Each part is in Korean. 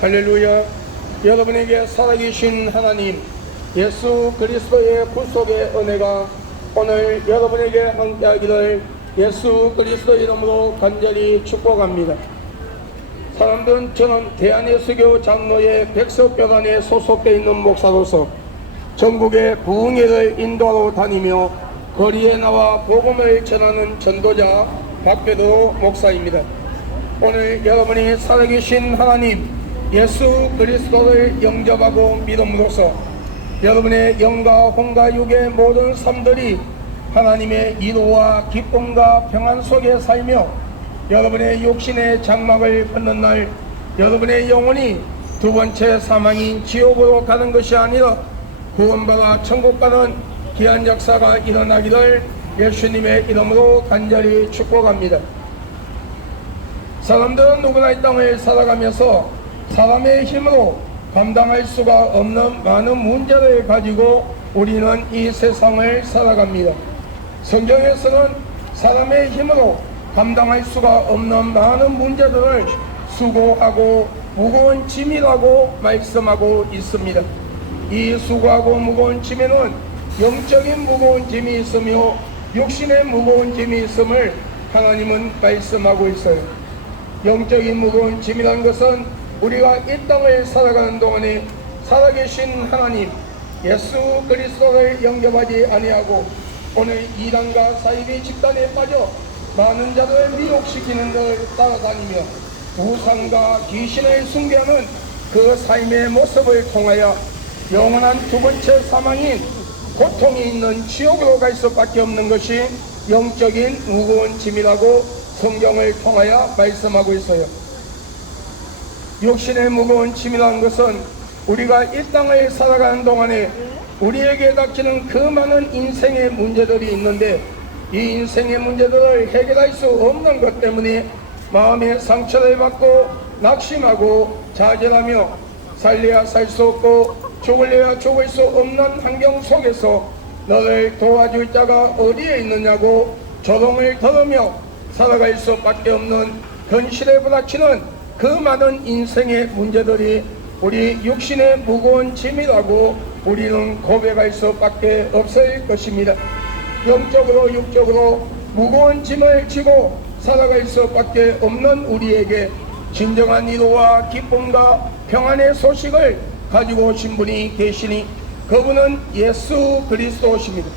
할렐루야. 여러분에게 살아계신 하나님 예수 그리스도의 구속의 은혜가 오늘 여러분에게 함께하기를 예수 그리스도 이름으로 간절히 축복합니다. 사람들은 저는 대한예수교 장로의 백석교단에 소속되어 있는 목사로서 전국의 부흥회를 인도하러 다니며 거리에 나와 복음을 전하는 전도자 박배도 목사입니다. 오늘 여러분이 살아계신 하나님 예수 그리스도를 영접하고 믿음으로써 여러분의 영과 혼과 육의 모든 삶들이 하나님의 이로와 기쁨과 평안 속에 살며 여러분의 육신의 장막을 벗는 날 여러분의 영혼이 두 번째 사망인 지옥으로 가는 것이 아니라 구원받아 천국 가는 귀한 역사가 일어나기를 예수님의 이름으로 간절히 축복합니다. 사람들은 누구나 이 땅을 살아가면서 사람의 힘으로 감당할 수가 없는 많은 문제를 가지고 우리는 이 세상을 살아갑니다. 성경에서는 사람의 힘으로 감당할 수가 없는 많은 문제들을 수고하고 무거운 짐이라고 말씀하고 있습니다. 이 수고하고 무거운 짐에는 영적인 무거운 짐이 있으며 육신의 무거운 짐이 있음을 하나님은 말씀하고 있어요. 영적인 무거운 짐이라는 것은 우리가 이 땅을 살아가는 동안에 살아계신 하나님 예수 그리스도를 영접하지 아니하고 오늘 이단과 사이비 집단에 빠져 많은 자들을 미혹시키는 것을 따라다니며 우상과 귀신을 숭배하는 그 삶의 모습을 통하여 영원한 두 번째 사망인 고통이 있는 지옥으로 갈 수밖에 없는 것이 영적인 무거운 짐이라고 성경을 통하여 말씀하고 있어요. 육신의 무거운 짐이라는 것은 우리가 이 땅을 살아가는 동안에 우리에게 닥치는 그 많은 인생의 문제들이 있는데 이 인생의 문제들을 해결할 수 없는 것 때문에 마음의 상처를 받고 낙심하고 좌절하며 살려야 살 수 없고 죽을래야 죽을 수 없는 환경 속에서 너를 도와줄 자가 어디에 있느냐고 조롱을 들으며 살아갈 수밖에 없는 현실에 부닥치는 그 많은 인생의 문제들이 우리 육신의 무거운 짐이라고 우리는 고백할 수밖에 없을 것입니다. 영적으로 육적으로 무거운 짐을 지고 살아갈 수밖에 없는 우리에게 진정한 위로와 기쁨과 평안의 소식을 가지고 오신 분이 계시니 그분은 예수 그리스도십니다.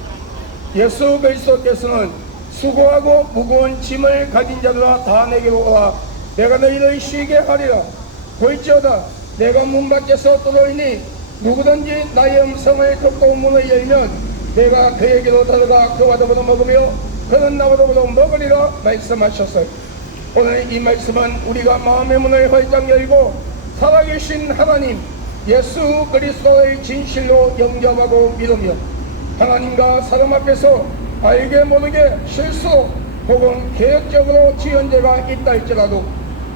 예수 그리스도께서는 수고하고 무거운 짐을 가진 자들아 다 내게로 오라. 내가 너희를 쉬게 하리라. 볼지어다 내가 문 밖에서 들어오니 누구든지 나의 음성을 듣고 문을 열면 내가 그에게로 들어가 그와 더불어 먹으며 그는 나와 더불어 먹으리라 말씀하셨어요. 오늘 이 말씀은 우리가 마음의 문을 활짝 열고 살아계신 하나님 예수 그리스도를 진실로 영접하고 믿으며 하나님과 사람 앞에서 알게 모르게 실수 혹은 계획적으로 지은 죄가 있다 할지라도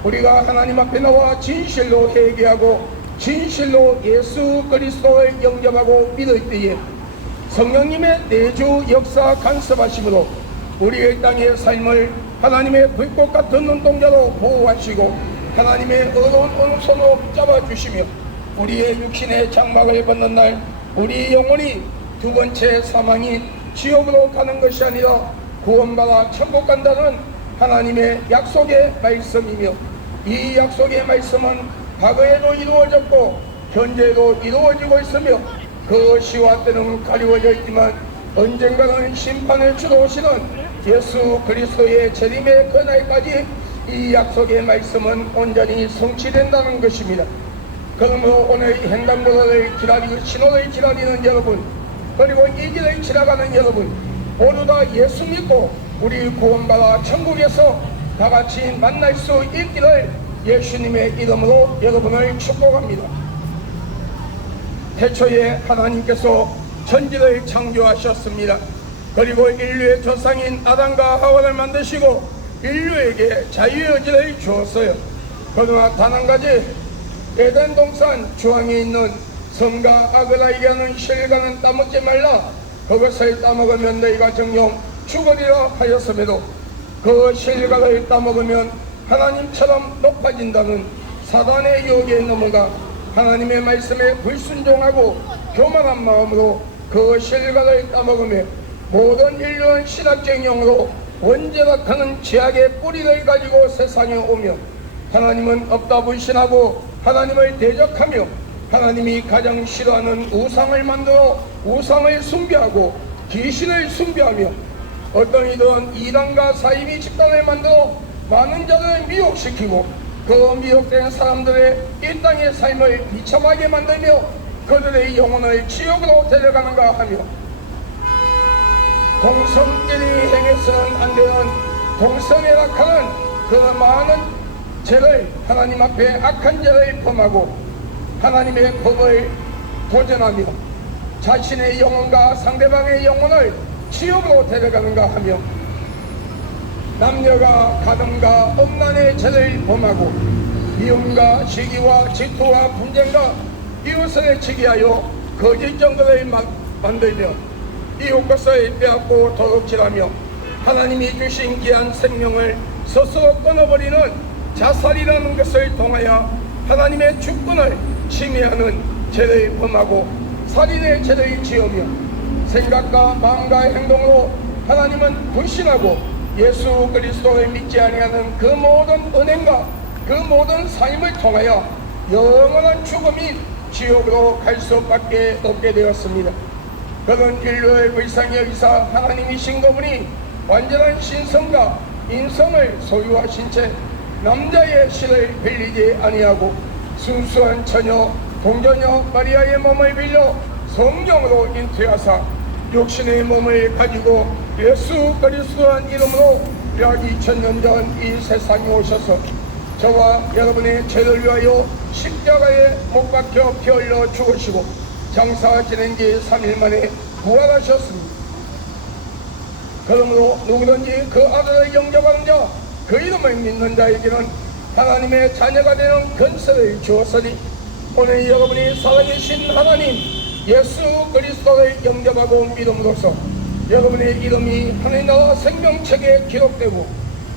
우리가 하나님 앞에 나와 진실로 회개하고 진실로 예수 그리스도를 영접하고 믿을 때에 성령님의 내주 역사 간섭하심으로 우리의 땅의 삶을 하나님의 불꽃 같은 눈동자로 보호하시고 하나님의 어두운 오른손으로 잡아주시며 우리의 육신의 장막을 벗는 날 우리 영혼이 두 번째 사망인 지옥으로 가는 것이 아니라 구원받아 천국 간다는 하나님의 약속의 말씀이며 이 약속의 말씀은 과거에도 이루어졌고 현재도 이루어지고 있으며 그 시와 때는 가리워져 있지만 언젠가는 심판을 주러 오시는 예수 그리스도의 재림의 그날까지 이 약속의 말씀은 온전히 성취된다는 것입니다. 그러므로 오늘 횡단보도를 기다리고 신호를 기다리는 여러분 그리고 이 길을 지나가는 여러분 모두 다 예수 믿고 우리 구원받아 천국에서 다같이 만날 수 있기를 예수님의 이름으로 여러분을 축복합니다. 태초에 하나님께서 천지를 창조하셨습니다. 그리고 인류의 조상인 아담과 하와를 만드시고 인류에게 자유의 의지를 주었어요. 그러나 단 한 가지 에덴 동산 중앙에 있는 선과 악을 알게 하는 실과는 따먹지 말라. 그것을 따먹으면 너희가 정녕 죽으리라 하였음에도 그 실과를 따먹으면 하나님처럼 높아진다는 사단의 유혹에 넘어가 하나님의 말씀에 불순종하고 교만한 마음으로 그 실각을 따먹으며 모든 인류는 신학적 용어로 원죄락하는 죄악의 뿌리를 가지고 세상에 오며 하나님은 없다 불신하고 하나님을 대적하며 하나님이 가장 싫어하는 우상을 만들어 우상을 숭배하고 귀신을 숭배하며 어떤 이들은 이단과 사이비 집단을 만들어 많은 자들을 미혹시키고 그 미혹된 사람들의 이 땅의 삶을 비참하게 만들며 그들의 영혼을 지옥으로 데려가는가 하며 동성끼리 행해서는 안 되는 동성애락하는 그 많은 죄를 하나님 앞에 악한 죄를 범하고 하나님의 법을 도전하며 자신의 영혼과 상대방의 영혼을 지옥으로 데려가는가 하며 남녀가 가늠과 음란의 죄를 범하고 미움과 시기와 질투와 분쟁과 이웃을 치기하여 거짓 정거를 만들며 이웃 것을 빼앗고 도둑질하며 하나님이 주신 귀한 생명을 스스로 끊어버리는 자살이라는 것을 통하여 하나님의 주권을 침해하는 죄를 범하고 살인의 죄를 지으며 생각과 마음과 행동으로 하나님은 불신하고 예수 그리스도를 믿지 아니하는 그 모든 은행과 그 모든 삶을 통하여 영원한 죽음이 지옥으로 갈 수밖에 없게 되었습니다. 그런 인류의 불쌍히 여기사 하나님이신 그분이 완전한 신성과 인성을 소유하신 채 남자의 실을 빌리지 아니하고 순수한 처녀 동전녀 마리아의 몸을 빌려 성령으로 잉태하사 육신의 몸을 가지고 예수 그리스도란 이름으로 약 2000년 전 이 세상에 오셔서 저와 여러분의 죄를 위하여 십자가에 못 박혀 피 흘려 죽으시고 장사 지낸 지 3일 만에 부활하셨습니다. 그러므로 누구든지 그 아들을 영접하는 자, 그 이름을 믿는 자에게는 하나님의 자녀가 되는 권세를 주었으니 오늘 여러분이 살아계신 하나님 예수 그리스도를 영접하고 믿음으로써 여러분의 이름이 하늘나라 생명책에 기록되고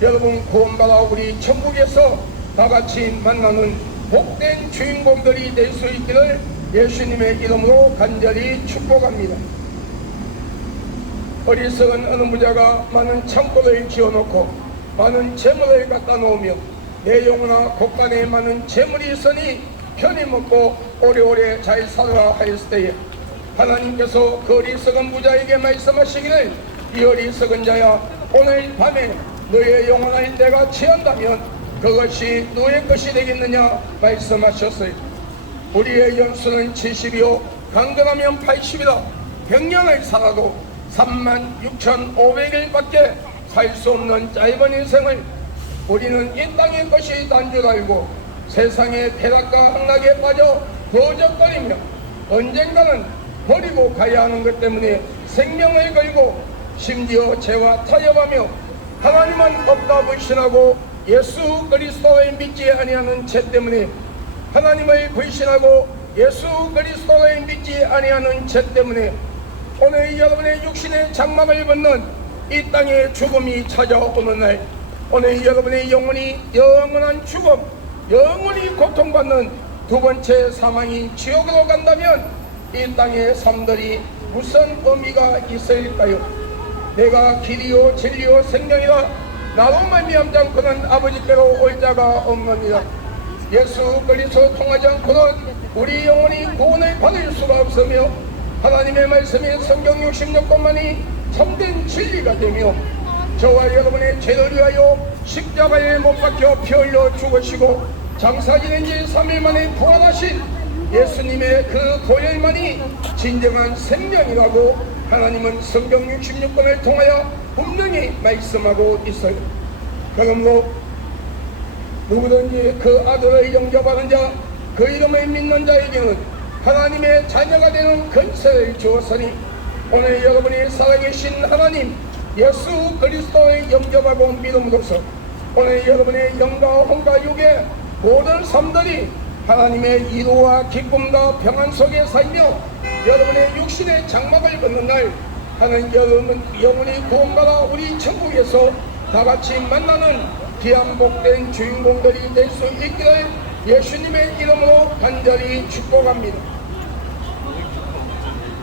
여러분 구원받아 우리 천국에서 다같이 만나는 복된 주인공들이 될 수 있기를 예수님의 이름으로 간절히 축복합니다. 어리석은 어느 부자가 많은 창고를 지어놓고 많은 재물을 갖다 놓으며 내 영혼아 곳간에 많은 재물이 있으니 편히 먹고 오래오래 잘 살아라 하였을 때에 하나님께서 그 어리석은 부자에게 말씀하시기를 이 어리석은 자야 오늘 밤에 너의 영혼을 내가 취한다면 그것이 너의 것이 되겠느냐 말씀하셨어요. 우리의 연수는 70이요 강건하면 80이다. 100년을 살아도 36,500일밖에 살 수 없는 짧은 인생을 우리는 이 땅의 것이 단 줄 알고 세상의 쾌락과 향락에 빠져 버적거리며 언젠가는 버리고 가야 하는 것 때문에 생명을 걸고 심지어 죄와 타협하며 하나님은 없다 불신하고 예수 그리스도를 믿지 아니하는 죄 때문에 하나님을 불신하고 예수 그리스도를 믿지 아니하는 죄 때문에 오늘 여러분의 육신의 장막을 벗는 이 땅의 죽음이 찾아오는 날 오늘 여러분의 영혼이 영원한 죽음 영원히 고통받는 두 번째 사망이 지옥으로 간다면 이 땅의 삶들이 무슨 의미가 있을까요? 내가 길이요 진리요 생명이라 나로 말미암지 않고는 아버지께로 올 자가 없느니라. 예수 그리스도 통하지 않고는 우리 영혼이 구원을 받을 수가 없으며 하나님의 말씀인 성경 66권만이 참된 진리가 되며 저와 여러분의 죄를 위하여 십자가에 못 박혀 피 흘려 죽으시고 장사 지낸 지 3일 만에 부활하신 예수님의 그 보혈만이 진정한 생명이라고 하나님은 성경 66권을 통하여 분명히 말씀하고 있어요. 그러므로 누구든지 그 아들을 영접하는 자, 그 이름을 믿는 자에게는 하나님의 자녀가 되는 권세를 주었으니 오늘 여러분이 살아계신 하나님 예수 그리스도의 영접하고 믿음으로써 오늘 여러분의 영과 혼과 육의 모든 삶들이 하나님의 이루와 기쁨과 평안 속에 살며 여러분의 육신의 장막을 벗는 날 하는 여러분 영원히 구원받아 우리 천국에서 다같이 만나는 귀한 복된 주인공들이 될 수 있기를 예수님의 이름으로 간절히 축복합니다.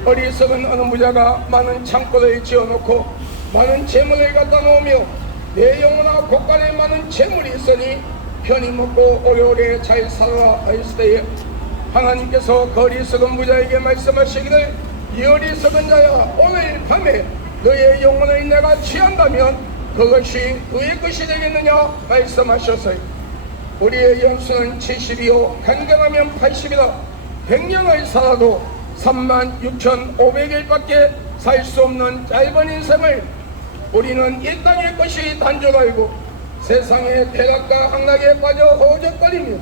어리석은 어느 부자가 많은 창고를 지어놓고 많은 재물을 갖다 놓으며 내 영혼아 곳간에 많은 재물이 있으니 편히 먹고 오래오래 잘 살아라 하였을 때에 하나님께서 그 어리석은 부자에게 말씀하시기를 이 어리석은 자야 오늘 밤에 너의 영혼을 내가 취한다면 그것이 그의 것이 되겠느냐 말씀하셨어요. 우리의 연수는 70이요 간경하면 80이라 100년을 살아도 36,500일밖에 살 수 없는 짧은 인생을 우리는 이 땅의 것이 단 줄 알고 세상의 쾌락과 향락에 빠져 허우적거리며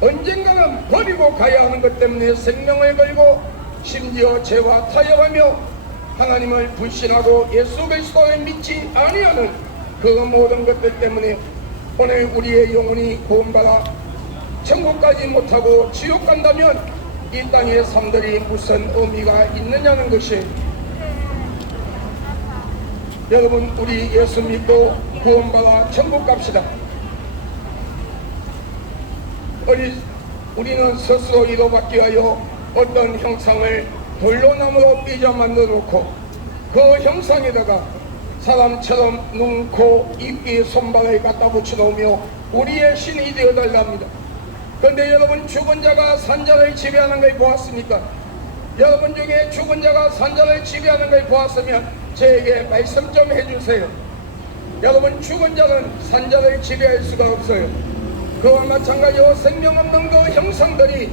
언젠가는 버리고 가야 하는 것 때문에 생명을 걸고 심지어 죄와 타협하며 하나님을 불신하고 예수 그리스도를 믿지 아니하는 그 모든 것들 때문에 오늘 우리의 영혼이 구원받아 천국까지 못하고 지옥 간다면 이 땅의 삶들이 무슨 의미가 있느냐는 것이 여러분 우리 예수 믿고 구원받아 천국 갑시다. 우리는 스스로 이로받기 위하여 어떤 형상을 돌로 나무로 삐져 만들어 놓고 그 형상에다가 사람처럼 눈, 코, 입, 귀, 손발을 갖다 붙여 놓으며 우리의 신이 되어달랍니다. 그런데 여러분 죽은 자가 산자를 지배하는 걸 보았습니까? 여러분 중에 죽은 자가 산자를 지배하는 걸 보았으면 저에게 말씀 좀 해주세요. 여러분 죽은 자는 산자를 지배할 수가 없어요. 그와 마찬가지로 생명 없는 그 형상들이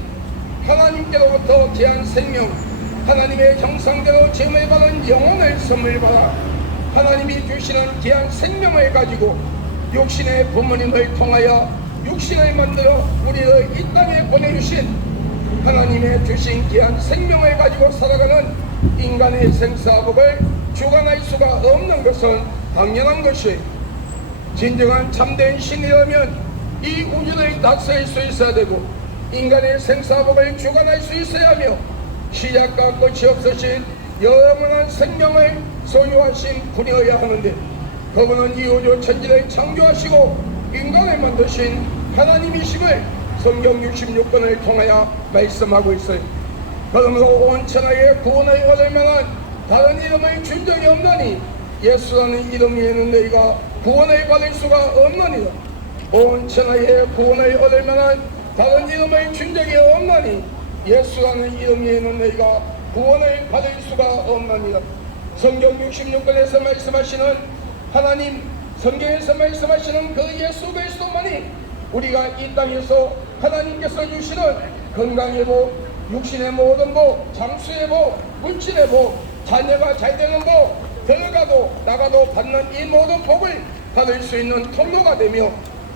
하나님께로부터 귀한 생명, 하나님의 형상대로 죄를 받은 영혼을 선물 받아 하나님이 주시는 귀한 생명을 가지고 육신의 부모님을 통하여 육신을 만들어 우리를 이 땅에 보내주신 하나님의 주신 귀한 생명을 가지고 살아가는 인간의 생사복을 주관할 수가 없는 것은 당연한 것이 진정한 참된 신이라면 이 우주를 다스릴 수 있어야 되고 인간의 생사복을 주관할 수 있어야 하며 시작과 끝이 없으신 영원한 생명을 소유하신 분이어야 하는데 그분은 이 우주 천지를 창조하시고 인간을 만드신 하나님이심을 성경 66권을 통하여 말씀하고 있어요. 그러므로 온 천하에 구원을 얻을 만한 다른 이름을 준 적이 없나니 예수라는 이름이 있는 너희가 구원을 받을 수가 없나니라. 온 천하에 구원을 얻을 만한 다른 이름을 준 적이 없나니 예수라는 이름이 있는 너희가 구원을 받을 수가 없나니라. 성경 66권에서 말씀하시는 하나님, 성경에서 말씀하시는 그 예수 그리스도만이 우리가 이 땅에서 하나님께서 주시는 건강의 복, 육신의 모든 복, 장수의 복, 물질의 복, 자녀가 잘 되는 복, 들어가도 나가도 받는 이 모든 복을 받을 수 있는 통로가 되며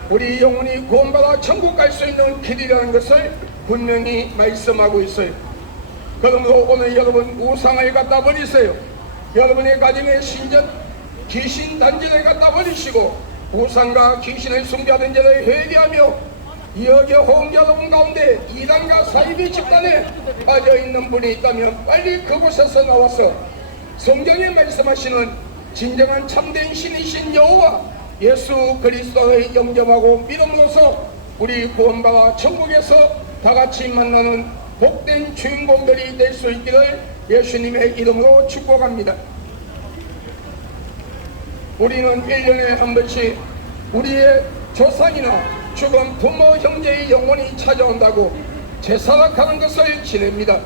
우리 영혼이 구원받아 천국 갈 수 있는 길이라는 것을 분명히 말씀하고 있어요. 그러므로 오늘 여러분 우상을 갖다 버리세요. 여러분의 가정에 신전 귀신 단지를 갖다 버리시고 우상과 귀신을 숭배하는 자를 회개하며 여기 호응 여러분 가운데 이단과 사이비 집단에 빠져있는 분이 있다면 빨리 그곳에서 나와서 성경에 말씀하시는 진정한 참된 신이신 여호와 예수 그리스도를 영접하고 믿음으로써 우리 구원받아 천국에서 다같이 만나는 복된 주인공들이 될 수 있기를 예수님의 이름으로 축복합니다. 우리는 1년에 한 번씩 우리의 조상이나 죽은 부모 형제의 영혼이 찾아온다고 제사락하는 것을 지냅니다.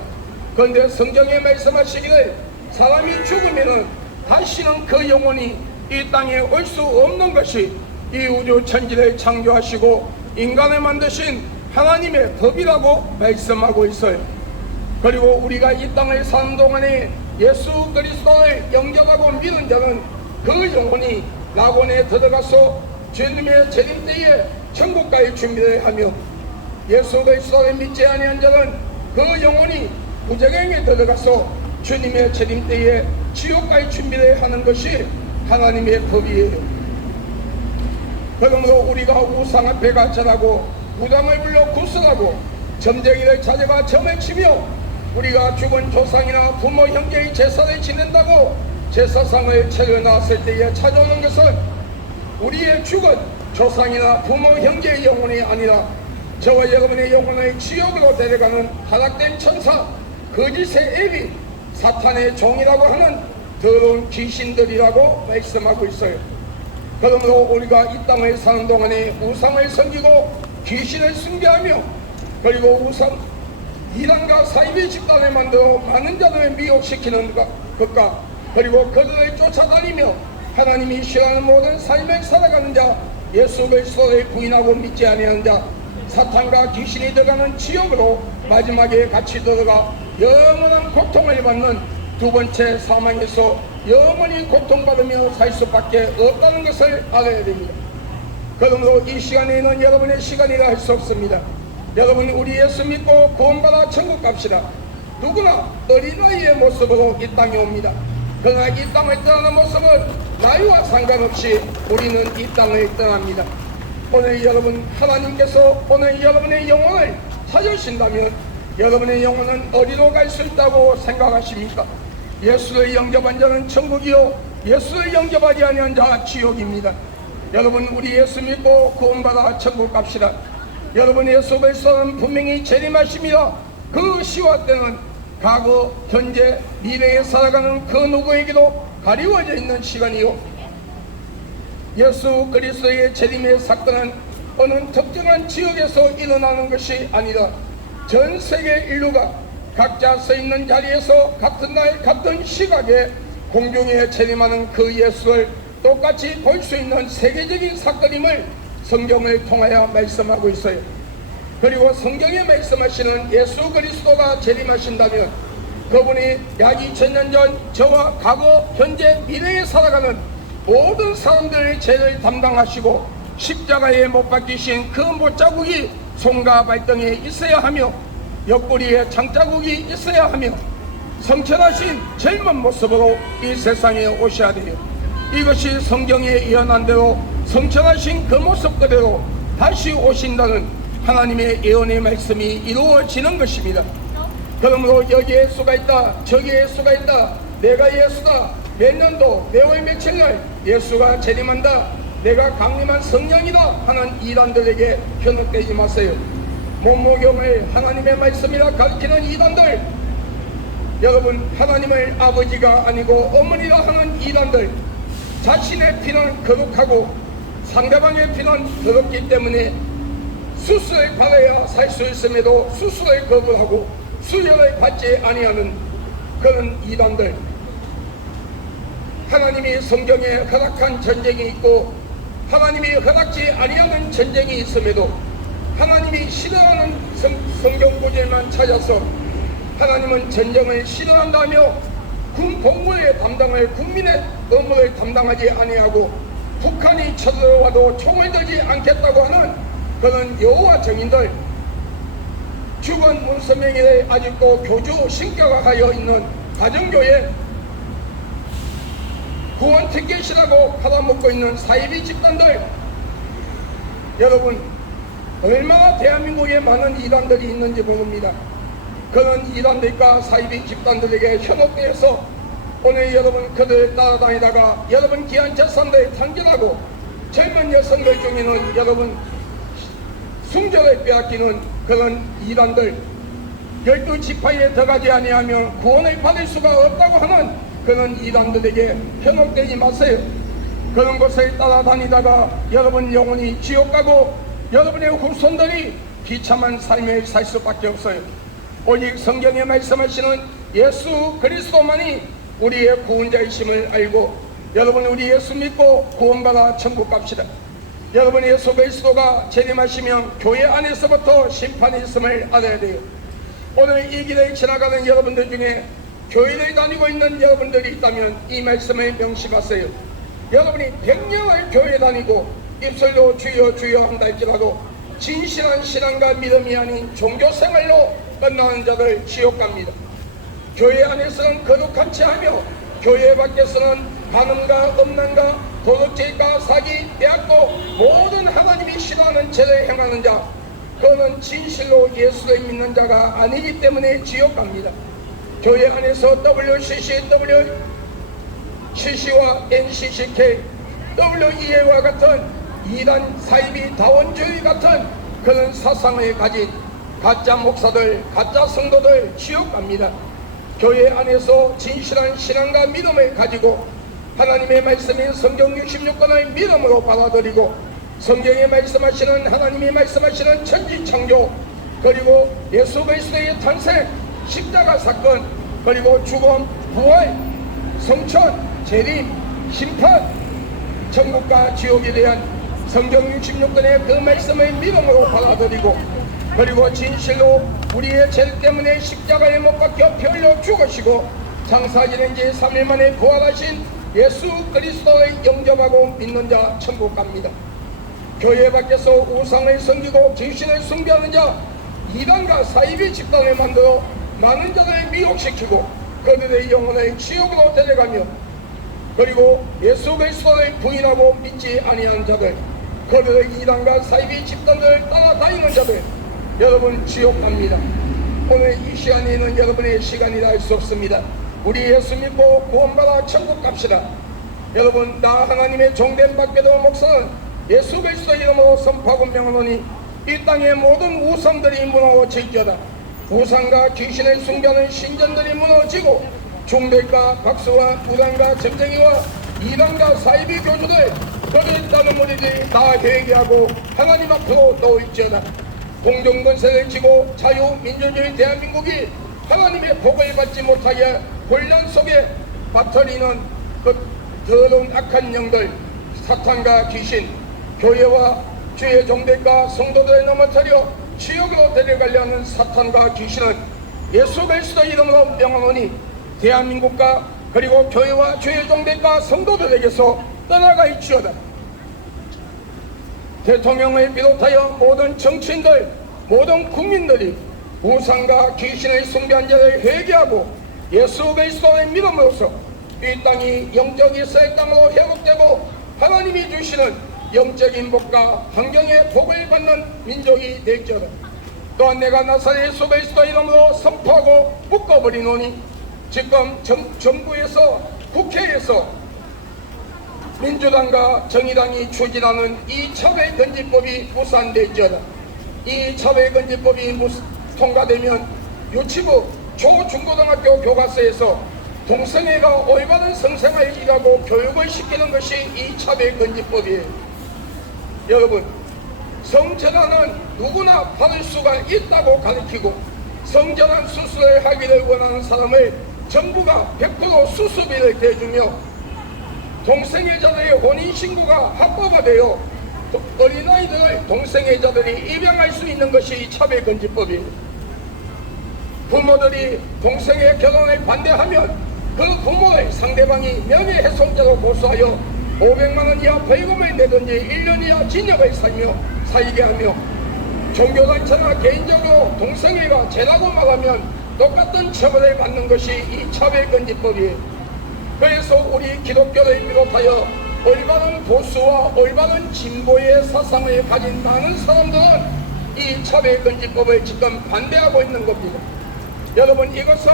그런데 성경에 말씀하시기를 사람이 죽으면 다시는 그 영혼이 이 땅에 올 수 없는 것이 이 우주 천지를 창조하시고 인간을 만드신 하나님의 법이라고 말씀하고 있어요. 그리고 우리가 이 땅을 사는 동안에 예수 그리스도를 영접하고 믿은 자는 그 영혼이 낙원에 들어가서 주님의 재림 때에 천국 갈 준비를 하며 예수 그리스도를 믿지 아니한 자는 그 영혼이 무저갱에 들어가서 주님의 재림 때에 지옥 갈 준비를 하는 것이 하나님의 법이에요. 그러므로 우리가 우상 앞에 가찰하고 무당을 불러 구슬하고 점쟁이를 찾아가 점을 치며 우리가 죽은 조상이나 부모 형제의 제사를 지낸다고 제사상을 차려놨을 때에 찾아오는 것은 우리의 죽은 조상이나 부모 형제의 영혼이 아니라 저와 여러분의 영혼을 지옥으로 데려가는 하락된 천사, 거짓의 애비, 사탄의 종이라고 하는 더러운 귀신들이라고 말씀하고 있어요. 그러므로 우리가 이 땅을 사는 동안에 우상을 섬기고 귀신을 숭배하며, 그리고 이단과 사이비 집단을 만들어 많은 자들을 미혹시키는 것과, 그리고 그들을 쫓아다니며 하나님이 싫어하는 모든 삶을 살아가는 자, 예수 그리스도를 부인하고 믿지 아니하는 자, 사탄과 귀신이 들어가는 지옥으로 마지막에 같이 들어가 영원한 고통을 받는 두 번째 사망에서 영원히 고통받으며 살 수밖에 없다는 것을 알아야 됩니다. 그러므로 이 시간에는 여러분의 시간이라 할 수 없습니다. 여러분, 우리 예수 믿고 구원받아 천국 갑시다. 누구나 어린아이의 모습으로 이 땅에 옵니다. 그러나 이 땅을 떠나는 모습은 나이와 상관없이 우리는 이 땅을 떠납니다. 오늘 여러분, 하나님께서 오늘 여러분의 영혼을 찾으신다면 여러분의 영혼은 어디로 갈 수 있다고 생각하십니까? 예수를 영접한 자는 천국이요, 예수를 영접하지 아니한 자 지옥입니다. 여러분, 우리 예수 믿고 구원받아 천국 갑시다. 여러분, 예수 그리스도는 분명히 재림하십니다. 그 시와 때는 과거, 현재, 미래에 살아가는 그 누구에게도 가리워져 있는 시간이요, 예수 그리스도의 재림의 사건은 어느 특정한 지역에서 일어나는 것이 아니라 전 세계 인류가 각자 서 있는 자리에서 같은 날 같은 시각에 공중에 재림하는 그 예수를 똑같이 볼 수 있는 세계적인 사건임을 성경을 통하여 말씀하고 있어요. 그리고 성경에 말씀하시는 예수 그리스도가 재림하신다면 그분이 약 2000년 전 저와 과거, 현재, 미래에 살아가는 모든 사람들의 죄를 담당하시고 십자가에 못 박히신 그 못자국이 손과 발등에 있어야 하며 옆구리에 장자국이 있어야 하며 성천하신 젊은 모습으로 이 세상에 오셔야 돼요. 이것이 성경에 예언한 대로 성천하신 그 모습 그대로 다시 오신다는 하나님의 예언의 말씀이 이루어지는 것입니다. 그러므로 여기에 예수가 있다, 저기에 예수가 있다, 내가 예수다, 몇 년도 매월 며칠날 예수가 재림한다, 내가 강림한 성령이다 하는 이단들에게 현혹되지 마세요. 몸무경을 하나님의 말씀이라 가르치는 이단들, 여러분, 하나님을 아버지가 아니고 어머니라 하는 이단들, 자신의 피는 거룩하고 상대방의 피는 더럽기 때문에 수술을 받아야 살 수 있음에도 수술을 거부하고 수혈을 받지 아니하는 그런 이단들, 하나님이 성경에 허락한 전쟁이 있고 하나님이 허락지 아니하는 전쟁이 있음에도 하나님이 싫어하는 성경 구절만 찾아서 하나님은 전쟁을 싫어한다며 군 복무의 담당을, 국민의 업무를 담당하지 아니하고 북한이 쳐들어와도 총을 들지 않겠다고 하는 그런 여호와 증인들, 죽은 문선명이 아직도 교주 신격화하여 있는 가정교회, 구원 티켓이라고 팔아먹고 있는 사이비 집단들, 여러분, 얼마나 대한민국에 많은 이단들이 있는지 모릅니다. 그런 이단들과 사이비 집단들에게 현혹되어서 오늘 여러분 그들을 따라다니다가 여러분 귀한 재산들 탕진하고 젊은 여성들 중에는 여러분 숭조를 빼앗기는 그런 이단들, 12지파에 들어가지 아니하면 구원을 받을 수가 없다고 하는 그런 이단들에게 현혹되지 마세요. 그런 곳을 따라다니다가 여러분 영혼이 지옥 가고 여러분의 후손들이 비참한 삶을 살 수밖에 없어요. 오직 성경에 말씀하시는 예수 그리스도만이 우리의 구원자이심을 알고 여러분, 우리 예수 믿고 구원받아 천국 갑시다. 여러분, 예수 그리스도가 재림하시면 교회 안에서부터 심판이 있음을 알아야 돼요. 오늘 이 길을 지나가는 여러분들 중에 교회를 다니고 있는 여러분들이 있다면 이 말씀을 명심하세요. 여러분이 100년을 교회 다니고 입술로 주여 주여 한다 할지라도 진실한 신앙과 믿음이 아닌 종교생활로 끝나는 자들 지옥 갑니다. 교회 안에서는 거룩한 채 하며 교회 밖에서는 간음과 음란과 도둑질과 사기, 빼앗고 모든 하나님이 싫어하는 죄를 행하는 자, 그는 진실로 예수를 믿는 자가 아니기 때문에 지옥 갑니다. 교회 안에서 WCC와 NCCK, WEA와 같은 이단 사이비 다원주의 같은 그런 사상을 가진 가짜 목사들, 가짜 성도들 지옥 갑니다. 교회 안에서 진실한 신앙과 믿음을 가지고 하나님의 말씀인 성경 66권을 믿음으로 받아들이고 성경에 말씀하시는 하나님이 말씀하시는 천지창조 그리고 예수 그리스도의 탄생, 십자가 사건 그리고 죽음, 부활, 성천, 재림, 심판, 천국과 지옥에 대한 성경 66권의 그 말씀을 믿음으로 받아들이고 그리고 진실로 우리의 죄 때문에 십자가에 못 박혀 피 흘려 죽으시고 장사지는 지 3일 만에 부활하신 예수 그리스도를 영접하고 믿는 자 천국 갑니다. 교회 밖에서 우상을 섬기고 귀신을 숭배하는 자 이단과 사이비 집단을 만들어 많은 자들을 미혹시키고 그들의 영혼을 지옥으로 데려가며 그리고 예수 그리스도를 부인하고 믿지 아니하는 자들 그들의 이단과 사이비 집단들을 따라다니는 자들 여러분 지옥 갑니다. 오늘 이 시간에는 여러분의 시간이라 할 수 없습니다. 우리 예수 믿고 구원받아 천국 갑시다. 여러분 나 하나님의 종된 박배도 목사는 예수 그리스도 이름으로 선포하고 명하노니 이 땅의 모든 우상들이 무너질지어다. 우상과 귀신을 숭배하는 신전들이 무너지고 종들과 박수와 무당과 점쟁이와 이단과 사이비 교주들 그들 따는 무리들이 다 회개하고 하나님 앞으로 놓일지어다. 공정권세를 쥐고 자유민주주의 대한민국이 하나님의 복을 받지 못하게 혼란 속에 빠뜨리는 그 더러운 악한 영들 사탄과 귀신 교회와 주의 종들과 성도들을 넘어뜨려 지옥으로 데려가려는 사탄과 귀신은 예수 그리스도 이름으로 명하노니 대한민국과 그리고 교회와 주의 종들과 성도들에게서 떠나가 있지어다. 대통령을 비롯하여 모든 정치인들 모든 국민들이 우상과 귀신의 숭배한 자를 회개하고 예수 그리스도의 믿음으로써 이 땅이 영적 이스라엘 땅으로 회복되고 하나님이 주시는 영적인 복과 환경의 복을 받는 민족이 될지어다. 또한 내가 나사렛 예수 그리스도 이름으로 선포하고 묶어버리노니 지금 정부에서 국회에서 민주당과 정의당이 추진하는 이 차별금지법이 무산될지어다. 이 차별금지법이 통과되면 유치부 초중고등학교 교과서에서 동성애가 올바른 성생활을 일하고 교육을 시키는 것이 이 차별금지법이에요. 여러분 성전환은 누구나 받을 수가 있다고 가르치고 성전환 수술을 하기를 원하는 사람을 정부가 100% 수술비를 대주며 동성애자들의 혼인신고가 합법화되어 어린아이들을 동성애자들이 입양할 수 있는 것이 차별금지법이에요. 부모들이 동성애 결혼을 반대하면 그 부모의 상대방이 명예훼손죄로 고소하여 500만원 이하 벌금을 내든지 1년 이하 징역을 살게 하며 종교단체나 개인적으로 동성애가 죄라고 말하면 똑같은 처벌을 받는 것이 이 차별금지법이에요. 그래서 우리 기독교를 비롯하여 올바른 보수와 올바른 진보의 사상을 가진 많은 사람들은 이 차별금지법을 지금 반대하고 있는 겁니다. 여러분 이것은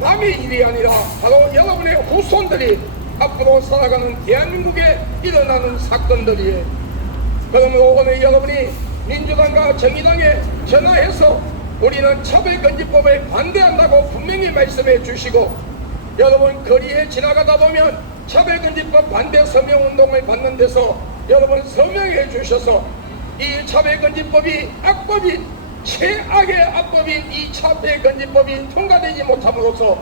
남의 일이 아니라 바로 여러분의 후손들이 앞으로 살아가는 대한민국에 일어나는 사건들이에요. 그러므로 오늘 여러분이 민주당과 정의당에 전화해서 우리는 차별금지법을 반대한다고 분명히 말씀해 주시고 여러분 거리에 지나가다 보면 차별금지법 반대 서명운동을 받는 데서 여러분 서명해 주셔서 이 차별금지법이 악법인 최악의 악법인 이 차별금지법이 통과되지 못함으로써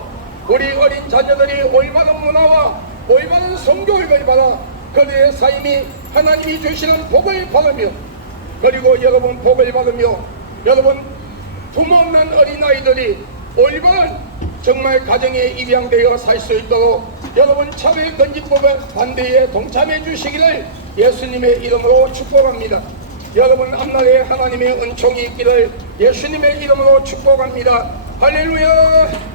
우리 어린 자녀들이 올바른 문화와 올바른 성교육을 받아 그들의 삶이 하나님이 주시는 복을 받으며 그리고 여러분 복을 받으며 여러분 부모 없는 어린아이들이 올바른 정말 가정에 입양되어 살 수 있도록 여러분 차별금지법을 반대에 동참해 주시기를 예수님의 이름으로 축복합니다. 여러분 앞날에 하나님의 은총이 있기를 예수님의 이름으로 축복합니다. 할렐루야.